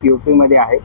POP मध्ये आहे।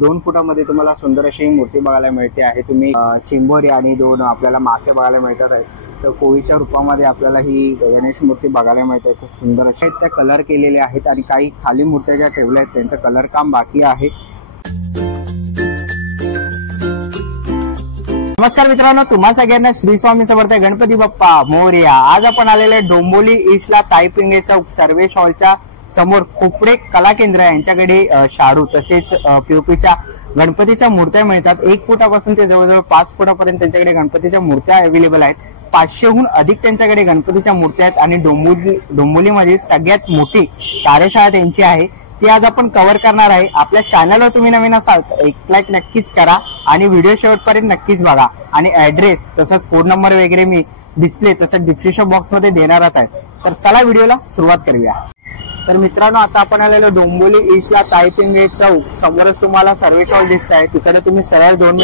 2 फुटामध्ये तुम्हाला सुंदर अशी मूर्ती बघायला मिळते आहे। तुम्ही चिंबोरी आणि 2 आपल्याला मासे बघायला मिळतात आहे। तर कोळीच्या रूपामध्ये आपल्याला ही गणेश मूर्ती बघायला मिळते। खूप सुंदर अशा त्या कलर केलेले आहेत आणि काही खाली मूर्त्या ज्या ठेवल्या आहेत त्यांचं कलर काम बाकी आहे। नमस्कार मित्रांनो, तुम्हा सगळ्यांना श्री स्वामी समर्थ गणपती बाप्पा मोरया। आज आपण आलेले डोंबिवली ईस्टला ताईपिंगे चौक सर्वेश हॉलच्या समोर खोपडे कला केंद्र यांच्याकडे शाडू तसेच पीओपीच्या गणपतीच्या मूर्त्या मिळतात। 1 फुटापासून ते जवळजवळ 5 फुटापर्यंत त्यांच्याकडे गणपतीच्या मूर्त्या अवेलेबल आहेत। 500हून अधिक त्यांच्याकडे गणपतीच्या मूर्त्या आहेत आणि डोंबिवलीमधील सगळ्यात मोठी कार्यशाळा त्यांची आहे, ती आज आपण कव्हर करणार आहे। आपल्या चॅनलवर तुम्ही नवीन असाल तर एक लाईक नक्कीच करा आणि व्हिडिओ शेवटपर्यंत नक्कीच बघा आणि ऍड्रेस तसंच फोन नंबर वगैरे मी डिस्प्ले तसंच डिस्क्रिप्शन बॉक्स मध्ये देणार आहे। तर चला व्हिडिओला सुरुवात करूया। तर मित्रांनो, आता आपण आलेलो डोंबिवली ईस्टला ताईपिंगे चौक समोरच तुम्हाला सर्व्हिस हॉल दिसत आहे। तिकडे तुम्ही सरळ 2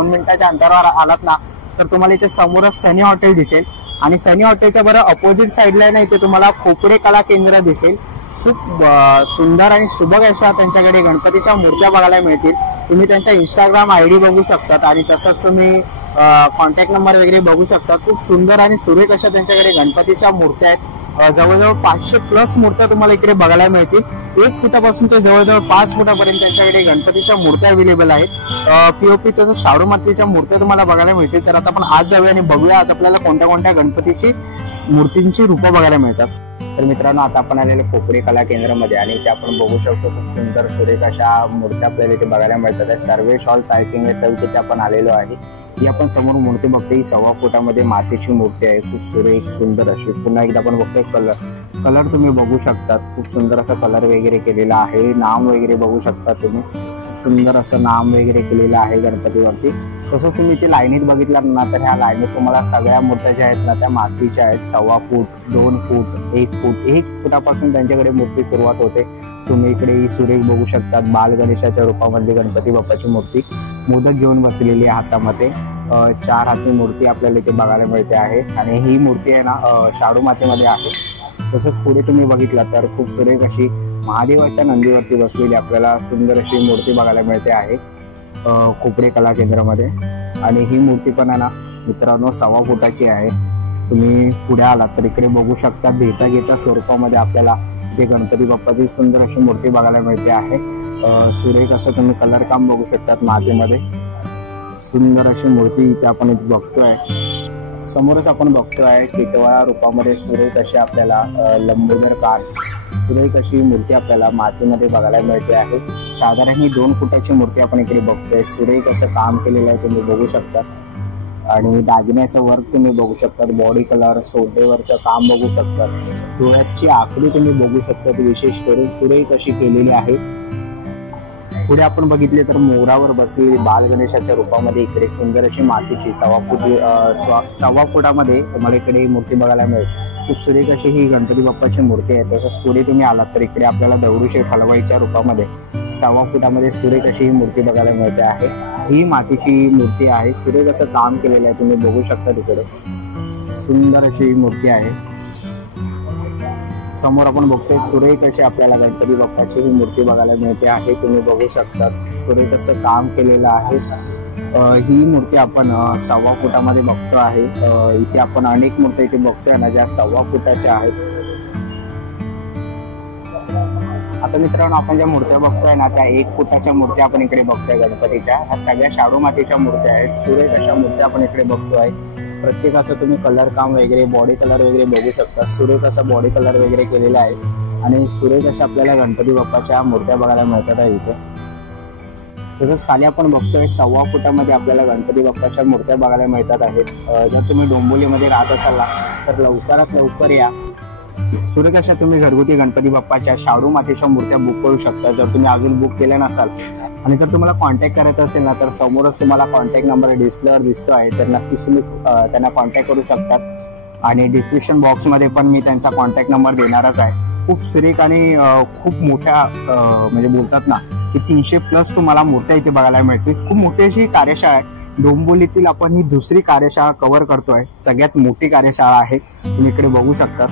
मिनिटाच्या अंतरावर आलात ना तर तुम्हाला इथे समोरच सनी हॉटेल दिसेल आणि सनी हॉटेलच्या बरं अपोजिट साईडला ना इथे तुम्हाला खोपडे कला केंद्र दिसेल। खूप सुंदर आणि सुबक अशा त्यांच्याकडे गणपतीच्या मूर्त्या बघायला मिळतील। तुम्ही त्यांचा इंस्टाग्राम आयडी बघू शकतात आणि तसंच तुम्ही कॉन्टॅक्ट नंबर वगैरे बघू शकता। खूप सुंदर आणि सुरेख अशा त्यांच्याकडे गणपतीच्या मूर्त्या आहेत। जवळजवळ 500+ मूर्त्या तुम्हाला इकडे बघायला मिळतील। 1 फुटापासून ते जवळजवळ 5 फुटापर्यंत त्यांच्याकडे गणपतीच्या मूर्त्या अवेलेबल आहेत। पीओपी तसंच शाडू मातीच्या मूर्त्या तुम्हाला बघायला मिळतील। तर आता आपण आज जाऊया आणि बघूया आज आपल्याला कोणत्या कोणत्या गणपतीची मूर्तींची रूपं बघायला मिळतात। तर मित्रांनो, आता आपण आलेले खोपडे कला केंद्रामध्ये आणि इथे आपण बघू शकतो खूप सुंदर सुरेख अशा मूर्त्या आपल्याला इथे बघायला मिळतात। सर्वेश हॉल ताईपिंगे चौक इथे आपण आलेलो आहे। ही आपण समोर मूर्ती बघतोय, ही 1.25 फुटामध्ये मातीची मूर्ती आहे। खूप सुरेख सुंदर अशी। पुन्हा एकदा आपण बघतोय कलर तुम्ही बघू शकतात। खूप सुंदर असा कलर वगैरे केलेला आहे। नाम वगैरे बघू शकता तुम्ही, सुंदर असं नाम वगैरे केलेलं आहे गणपतीवरती। तसंच तुम्ही इथे लाईनीत बघितलात ना तर ह्या लाईनीत तुम्हाला सगळ्या मूर्त्या ज्या आहेत ना त्या मातीच्या आहेत। 1.25 फूट, 2 फूट, 1 फूट, 1 फुटापासून त्यांच्याकडे मूर्ती सुरुवात होते। तुम्ही इकडे ही सुरेख बघू शकतात। बाल गणेशाच्या रूपामध्ये गणपती बाप्पाची मूर्ती मोदक घेऊन बसलेली आहे हातामध्ये। 4 हाती मूर्ती आपल्याला इथे बघायला मिळते आहे आणि ही मूर्ती आहे ना शाडू मातीमध्ये आहे। तसंच पुढे तुम्ही बघितलं तर खूप सुरेख अशी महादेवाच्या नंदीवरती बसलेली आपल्याला सुंदर अशी मूर्ती बघायला मिळते आहे खोपडे कला केंद्रामध्ये। आणि ही मूर्ती पण आहे ना मित्रांनो 1.25 फुटाची आहे। तुम्ही पुढे आलात तर इकडे बघू शकता घेता स्वरूपामध्ये आपल्याला इथे गणपती बाप्पाची सुंदर अशी मूर्ती बघायला मिळते आहे। सुरेख असं तुम्ही कलर काम बघू शकतात मातीमध्ये। सुंदर अशी मूर्ती इथे आपण बघतोय। समोरच आपण बघतोय टिटवाळा रूपामध्ये सुरेख अशी आपल्याला लंबोदर कार सुरेख अशी मूर्ती आपल्याला मातीमध्ये बघायला मिळते आहे। साधारण ही 2 फुटाची मूर्ती आपण इकडे बघतोय। सुरेख असं काम केलेलं आहे तुम्ही बघू शकतात आणि दागिन्याचं वर्क तुम्ही बघू शकतात। बॉडी कलर सोंडेवरचं काम बघू शकतात। डोळ्याची आकृती तुम्ही बघू शकतात, विशेष करून सुरेख अशी केलेली आहे। पुढे आपण बघितले तर मोरावर बसलेली बाल गणेशाच्या रूपामध्ये इकडे सुंदर अशी मातीची 1.25 फुटामध्ये तुम्हाला इकडे मूर्ती बघायला मिळते। खूप सुरेख अशी ही गणपती बाप्पाची मूर्ती आहे। तसंच पुढे तुम्ही आलात तर इकडे आपल्याला दगडूशेठ हलवाईच्या रूपामध्ये 1.25 फुटामध्ये सुरेख अशी ही मूर्ती बघायला मिळते आहे। ही मातीची मूर्ती आहे। सुरेख असं काम केलेलं आहे तुम्ही बघू शकता। तिकडे सुंदर अशी ही मूर्ती आहे। समोर आपण बघतोय सुरेख अशी आपल्याला गणपती बाप्पाची ही मूर्ती बघायला मिळते आहे। तुम्ही बघू शकता सुरेख असं काम केलेलं आहे। ही मूर्ती आपण 1.25 फुटामध्ये बघतो आहे। इथे आपण अनेक मूर्त्या इथे बघतोय ना ज्या 1.25 फुटाच्या आहेत। आता मित्रांनो, आपण ज्या मूर्त्या बघतोय ना त्या 1 फुटाच्या मूर्त्या आपण इकडे बघतोय गणपतीच्या। ह्या सगळ्या शाडू मातीच्या मूर्त्या आहेत। सुरेख अशा मूर्त्या आपण इकडे बघतोय। प्रत्येकाचं तुम्ही कलर काम वगैरे बॉडी कलर वगैरे बघू शकता। सुरेख असा बॉडी कलर वगैरे केलेला आहे आणि सुरेख अशा आपल्याला गणपती बाप्पाच्या मूर्त्या बघायला मिळतात आहे इथे। तसंच खाली आपण बघतोय 1.25 फुटामध्ये आपल्याला गणपती बाप्पाच्या मूर्त्या बघायला मिळतात आहेत। जर तुम्ही डोंबिवलीमध्ये राहत असाल तर लवकरात लवकर या। सुरेख अशा तुम्ही घरगुती गणपती बाप्पाच्या शाडू मातीच्या मूर्त्या बुक करू शकता जर तुम्ही अजून बुक केल्या नसाल। आणि जर तुम्हाला कॉन्टॅक्ट करायचं असेल ना तर समोरच तुम्हाला कॉन्टॅक्ट नंबर डिस्प्लेवर दिसतो आहे, तर नक्कीच तुम्ही त्यांना कॉन्टॅक्ट करू शकतात आणि डिस्क्रिप्शन बॉक्समध्ये पण मी त्यांचा कॉन्टॅक्ट नंबर देणारच आहे। खूप सुरेख आणि खूप मोठ्या म्हणजे बोलतात ना की 300+ तुम्हाला मूर्त्या इथे बघायला मिळतील। खूप मोठी अशी कार्यशाळा आहे। डोंबिवलीतील आपण ही दुसरी कार्यशाळा कव्हर करतोय। सगळ्यात मोठी कार्यशाळा आहे, तुम्ही इकडे बघू शकता।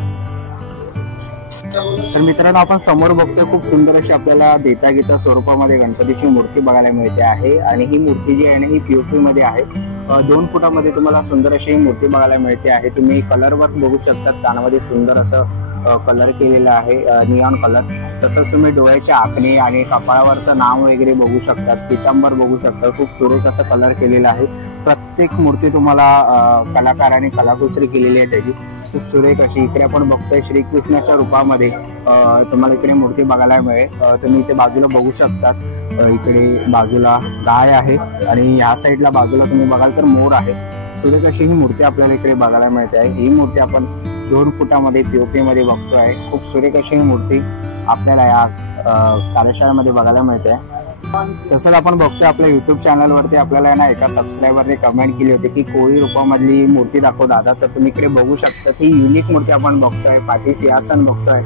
तर मित्रांनो, आपण समोर बघतोय खूप सुंदर अशी आपल्याला देता घेता स्वरूपामध्ये गणपतीची मूर्ती बघायला मिळते आहे. आणि ही मूर्ती जी आहे ना, ही पीओपी मध्ये आहे. 2 फुटामध्ये तुम्हाला सुंदर अशी ही मूर्ती बघायला मिळते आहे. तुम्ही कलर वर्क बघू शकता, कानामध्ये सुंदर असं कलर केलेला आहे, निऑन कलर. तसंच तुम्ही डोळ्याचे आखणे आणि कपाळावरचं नाव वगैरे बघू शकता, पितांबर बघू शकता. खूप सुरेख असं कलर केलेला आहे. प्रत्येक मूर्ती तुम्हाला कलाकाराने कलाकुसरी केलेली आहे त्याची, खूप सुरेख अशी. इकडे आपण बघतोय श्रीकृष्णाच्या रूपामध्ये तुम्हाला इकडे मूर्ती बघायला मिळेल. तुम्ही इथे बाजूला बघू शकतात, इकडे बाजूला गाय आहे आणि ह्या साईडला बाजूला तुम्ही बघाल तर मोर आहे. सुरेख अशी ही मूर्ती आपल्याला इकडे बघायला मिळते आहे. ही मूर्ती आपण 2 फुटामध्ये पीओपी मध्ये बघतोय. खूप सुरेख अशी ही मूर्ती आपल्याला या कार्यशाळेमध्ये बघायला मिळते आहे. तसंच आपण बघतोय आपल्या युट्यूब चॅनलवरती आपल्याला ना एका सबस्क्रायबरने कमेंट केली होती की कोळी रूपामधली मूर्ती दाखव दादा. तर तुम्ही इकडे बघू शकता ही युनिक मूर्ती आपण बघतोय. पाठी सिंहासन बघतोय,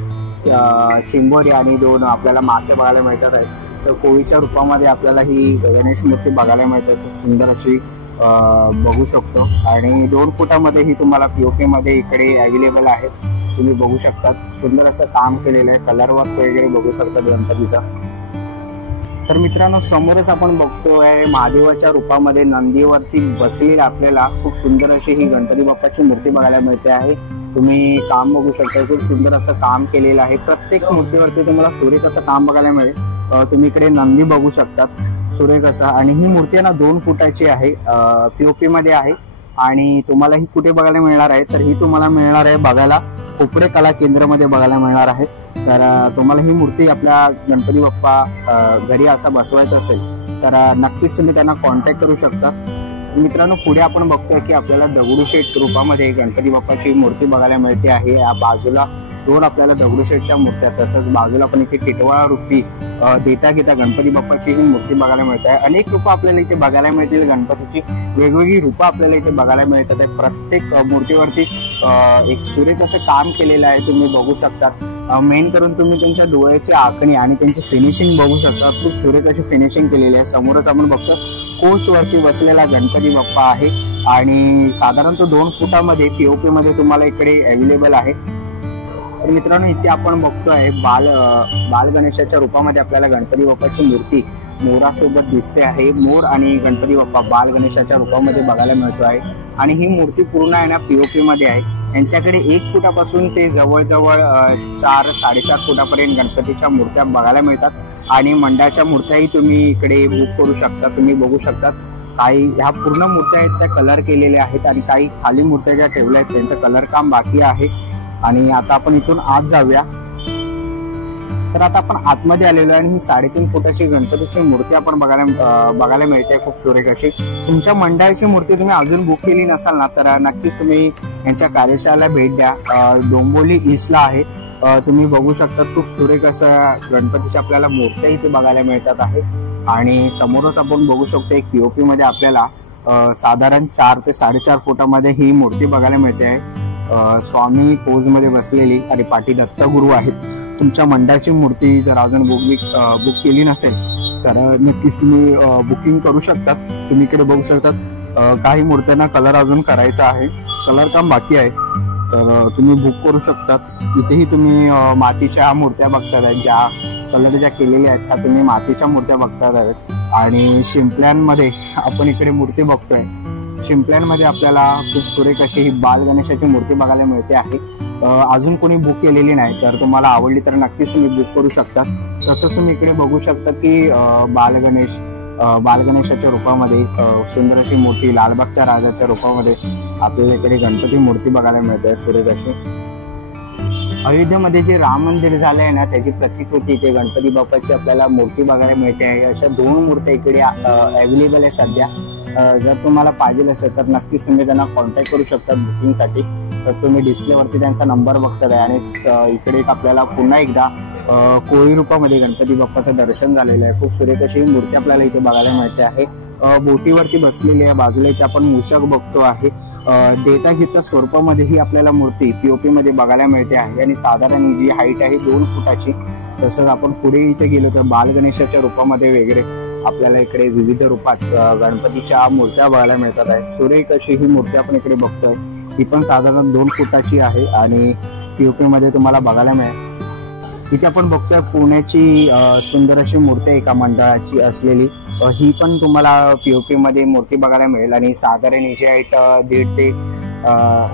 चिंबोरी आणि 2 आपल्याला मासे बघायला मिळतात आहे. तर कोळीच्या रूपामध्ये आपल्याला ही गणेश मूर्ती बघायला मिळते. खूप सुंदर अशी बघू शकतो. आणि 2 फुटामध्ये ही तुम्हाला पीओपी मध्ये इकडे अवेलेबल आहे. तुम्ही बघू शकता सुंदर असं काम केलेलं आहे. कलर वर्क वगैरे बघू शकता गणपतीचा. तर मित्रांनो, समोरच आपण बघतोय महादेवाच्या रूपामध्ये नंदीवरती बसलेली आपल्याला खूप सुंदर अशी ही गणपती बाप्पाची मूर्ती बघायला मिळते आहे. तुम्ही काम बघू शकता, खूप सुंदर असं काम केलेलं आहे. प्रत्येक मूर्तीवरती तुम्हाला सुरेख असं काम बघायला मिळेल. तुम्ही इकडे नंदी बघू शकतात सुरेख असा. आणि ही मूर्ती आहे ना 2 फुटाची आहे, पीओपी मध्ये आहे. आणि तुम्हाला ही कुठे बघायला मिळणार आहे तर ही तुम्हाला मिळणार आहे बघायला खोपडे कला केंद्रामध्ये बघायला मिळणार आहे. तर तुम्हाला ही मूर्ती आपल्या गणपती बाप्पा घरी असा बसवायचा असेल तर नक्कीच तुम्ही त्यांना कॉन्टॅक्ट करू शकता. मित्रांनो, पुढे आपण बघतोय की आपल्याला दगडूशेठ रूपामध्ये गणपती बाप्पाची मूर्ती बघायला मिळते आहे. या बाजूला 2 आपल्याला दगडूशेठच्या मूर्त्या, तसंच बाजूला पण इथे टिटवाळा रूपी देता घेता गणपती बाप्पाची ही मूर्ती बघायला मिळते आहे. अनेक रूपं आपल्याला इथे बघायला मिळतील. गणपतीची वेगवेगळी रूपं आपल्याला इथे बघायला मिळतात. प्रत्येक मूर्तीवरती एक सुरेख असं काम केलेलं आहे, तुम्ही बघू शकता. मेन करून तुम्ही त्यांच्या डोळ्याची आखणी आणि त्यांची फिनिशिंग बघू शकता. खूप सुरेख अशी फिनिशिंग केलेली आहे. समोरच आपण बघतो कोच वरती बसलेला गणपती बाप्पा आहे. आणि साधारणतः 2 फुटामध्ये पीओपी मध्ये तुम्हाला इकडे अवेलेबल आहे. तर मित्रांनो, इथे आपण बघतोय बाल गणेशाच्या रूपामध्ये आपल्याला गणपती बाप्पाची मूर्ती मोरासोबत दिसते आहे. मोर आणि गणपती बाप्पा बाल गणेशाच्या रूपामध्ये बघायला मिळतो आहे. आणि ही मूर्ती पूर्ण आहे ना पीओपी मध्ये आहे. यांच्याकडे 1 फुटापासून ते जवळजवळ 4-4.5 फुटापर्यंत गणपतीच्या मूर्त्या बघायला मिळतात. आणि मंडळाच्या मूर्त्याही तुम्ही इकडे बुक करू शकता. तुम्ही बघू शकता काही ह्या पूर्ण मूर्त्या आहेत त्या कलर केलेल्या आहेत आणि काही खाली मूर्त्या ज्या ठेवल्या आहेत त्यांचं कलर काम बाकी आहे. आणि आता आपण इथून आत जाऊया. तर आता आपण आतमध्ये आलेलो आहे आणि ही 3.5 फुटाची गणपतीची मूर्ती आपण बघायला मिळते खूप सुरेख अशी. तुमच्या मंडळाची मूर्ती तुम्ही अजून बुक केली नसाल ना तर नक्कीच तुम्ही यांच्या कार्यशाळेला भेट द्या. डोंबोली ईस्टला आहे. तुम्ही बघू शकता खूप सुरेख असं गणपतीच्या आपल्याला मूर्त्या इथे बघायला मिळतात आहे. आणि समोरच आपण बघू शकतो एक पीओपी मध्ये आपल्याला साधारण 4 ते 4.5 फुटामध्ये ही मूर्ती बघायला मिळते आहे. स्वामी पोज मध्ये बसलेली आणि पाठी दत्तगुरू आहेत. तुमच्या मंडळाची मूर्ती जर अजून बुक केली नसेल तर नक्कीच तुम्ही बुकिंग करू शकतात. तुम्ही इकडे बघू शकतात काही मूर्त्यांना कलर अजून करायचा आहे, कलर काम बाकी आहे, तर तुम्ही बुक करू शकतात. इथेही तुम्ही मातीच्या मूर्त्या बघतात, ज्या कलर ज्या केलेल्या आहेत त्या तुम्ही मातीच्या मूर्त्या बघतात आहेत. आणि शिंपल्यांमध्ये आपण इकडे मूर्ती बघतोय. शिंपल्यांमध्ये आपल्याला खूप सुरेख अशी ही बाल गणेशाची मूर्ती बघायला मिळते आहे. अजून कोणी बुक केलेली नाही तर तुम्हाला आवडली तर नक्कीच तुम्ही बुक करू शकता. तसंच तुम्ही इकडे बघू शकता की बाल गणेशाच्या रूपामध्ये सुंदर अशी मोठी लालबागच्या राजाच्या रूपामध्ये आपल्याला इकडे गणपती मूर्ती बघायला मिळते सुरेख अशी. अयोध्येमध्ये जे राम मंदिर झालंय ना त्याची प्रतिकृती इथे गणपती बाप्पाची आपल्याला मूर्ती बघायला मिळते आहे. अशा 2 मूर्त्या इकडे अवेलेबल आहे सध्या. जर तुम्हाला पाहिजे असेल तर नक्कीच तुम्ही त्यांना कॉन्टॅक्ट करू शकता बुकिंगसाठी. तर तुम्ही डिस्प्लेवरती त्यांचा नंबर बघताय. आणि इकडे एक आपल्याला पुन्हा एकदा कोळी रूपामध्ये गणपती बाप्पाचं दर्शन झालेलं आहे. खूप सुरेख अशी मूर्ती आपल्याला इथे बघायला मिळते आहे. बोटीवरती बसलेली आहे. बाजूला इथे आपण मूषक बघतो आहे. देता घेता स्वरूपामध्ये ही आपल्याला मूर्ती पीओपी मध्ये बघायला मिळते आहे. आणि साधारण जी हाईट आहे 2 फुटाची. तसंच आपण पुढे इथे गेलो तर बाल गणेशाच्या रूपामध्ये वगैरे आपल्याला इकडे विविध रूपात गणपतीच्या मूर्त्या बघायला मिळतात आहे. सुरेख अशी ही मूर्ती आपण इकडे बघतोय. ही पण साधारण 2 फुटाची आहे आणि पीओपी मध्ये तुम्हाला बघायला मिळेल. इथे आपण बघतोय पुण्याची सुंदर अशी मूर्ती आहे एका मंडळाची असलेली. ही पण तुम्हाला पीओपी मध्ये मूर्ती बघायला मिळेल आणि साधारण याची हाईट 1.5 ते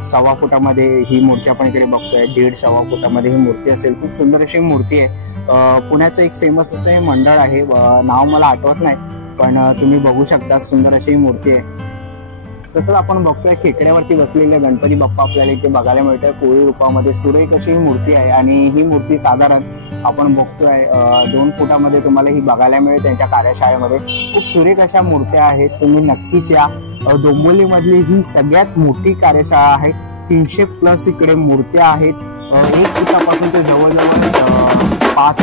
1.25 फुटामध्ये ही मूर्ती आपण इकडे बघतोय. 1.5-1.25 फुटामध्ये ही मूर्ती असेल. खूप सुंदर अशी मूर्ती आहे. पुण्याचं एक फेमस असं हे मंडळ आहे, नाव मला आठवत नाही, पण तुम्ही बघू शकता सुंदर अशी मूर्ती आहे. तसंच आपण बघतोय खेकड्यावरती बसलेले गणपती बाप्पा आपल्याला इथे बघायला मिळतोय. कोळी रूपामध्ये सुरेख अशी ही मूर्ती आहे आणि ही मूर्ती साधारण आपण बघतोय 2 फुटामध्ये तुम्हाला ही बघायला मिळेल त्यांच्या कार्यशाळेमध्ये. खूप सुरेख अशा मूर्त्या आहेत. तुम्ही नक्कीच या. डोंबिवली मधली ही सगळ्यात मोठी कार्यशाळा आहे. 300+ इकडे मूर्त्या आहेत. 1 फुटापासून ते जवळजवळ 5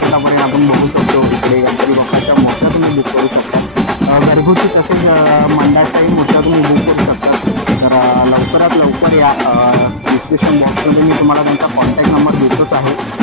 फुटापर्यंत आपण बघू शकतो. इकडे गणपती बाप्पाच्या मूर्त्या तुम्ही बुक करू शकता. घरगुती तसेच मंडळाच्याही मूर्त्या तुम्ही बुक करू शकता. तर लवकरात लवकर या. डिस्क्रिप्शन बॉक्समध्ये मी तुम्हाला त्यांचा कॉन्टॅक्ट नंबर देतोच आहे.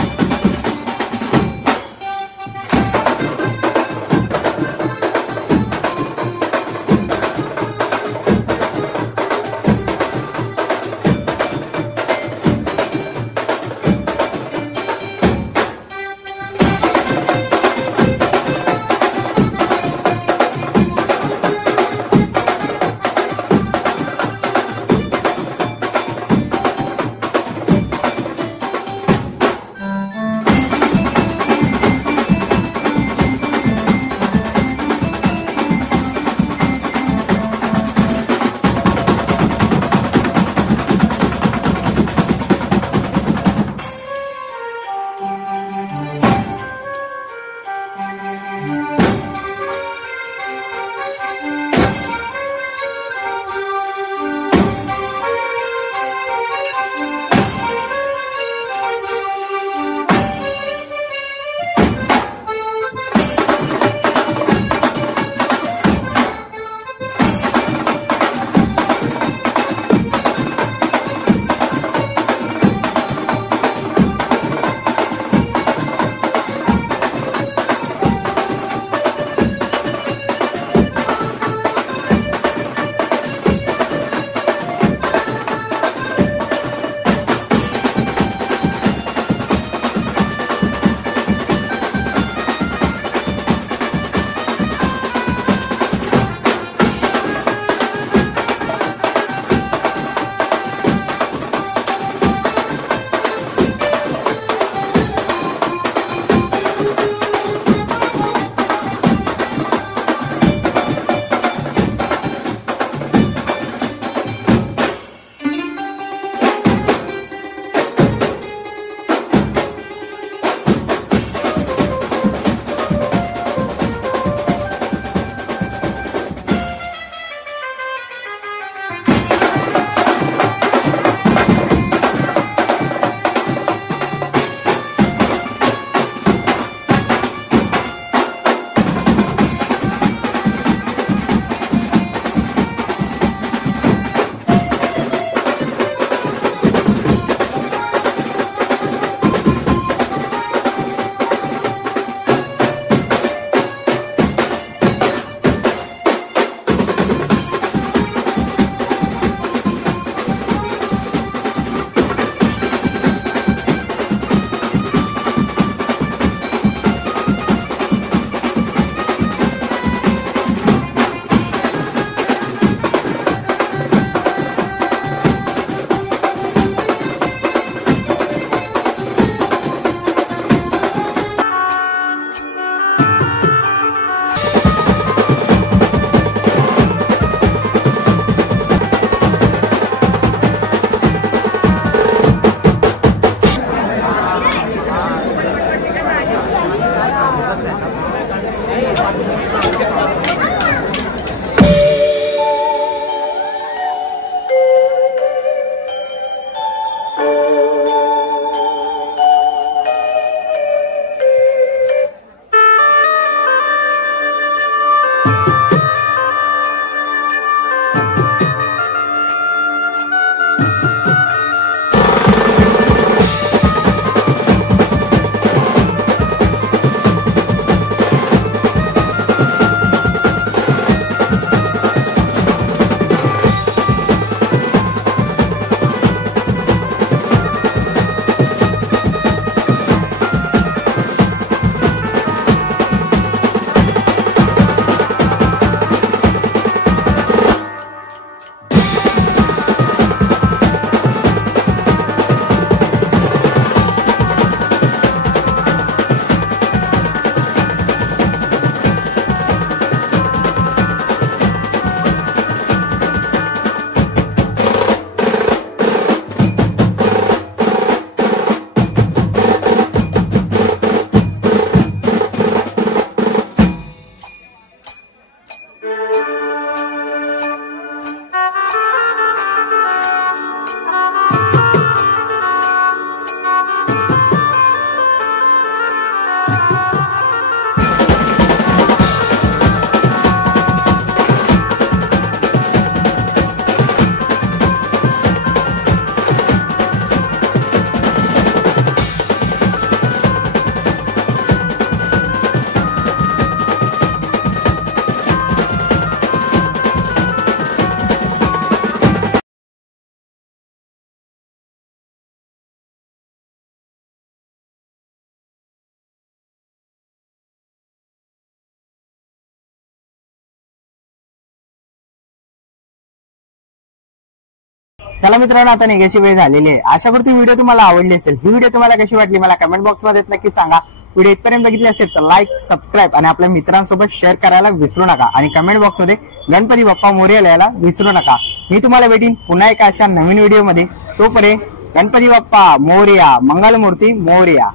चला मित्रांनो, आता निघायची वेळ झालेली आहे. आशा करतो व्हिडिओ तुम्हाला आवडली असेल. ही व्हिडिओ तुम्हाला कशी वाटली मला कमेंट बॉक्समध्ये नक्की सांगा. व्हिडिओ इथपर्यंत बघितले असेल तर लाईक, सबस्क्राईब आणि आपल्या मित्रांसोबत शेअर करायला विसरू नका. आणि कमेंट बॉक्समध्ये गणपती बाप्पा मोरया लिहायला विसरू नका. मी तुम्हाला भेटीन पुन्हा एका अशा नवीन व्हिडिओमध्ये. तोपर्यंत गणपती बाप्पा मोरया, मंगलमूर्ती मोरया.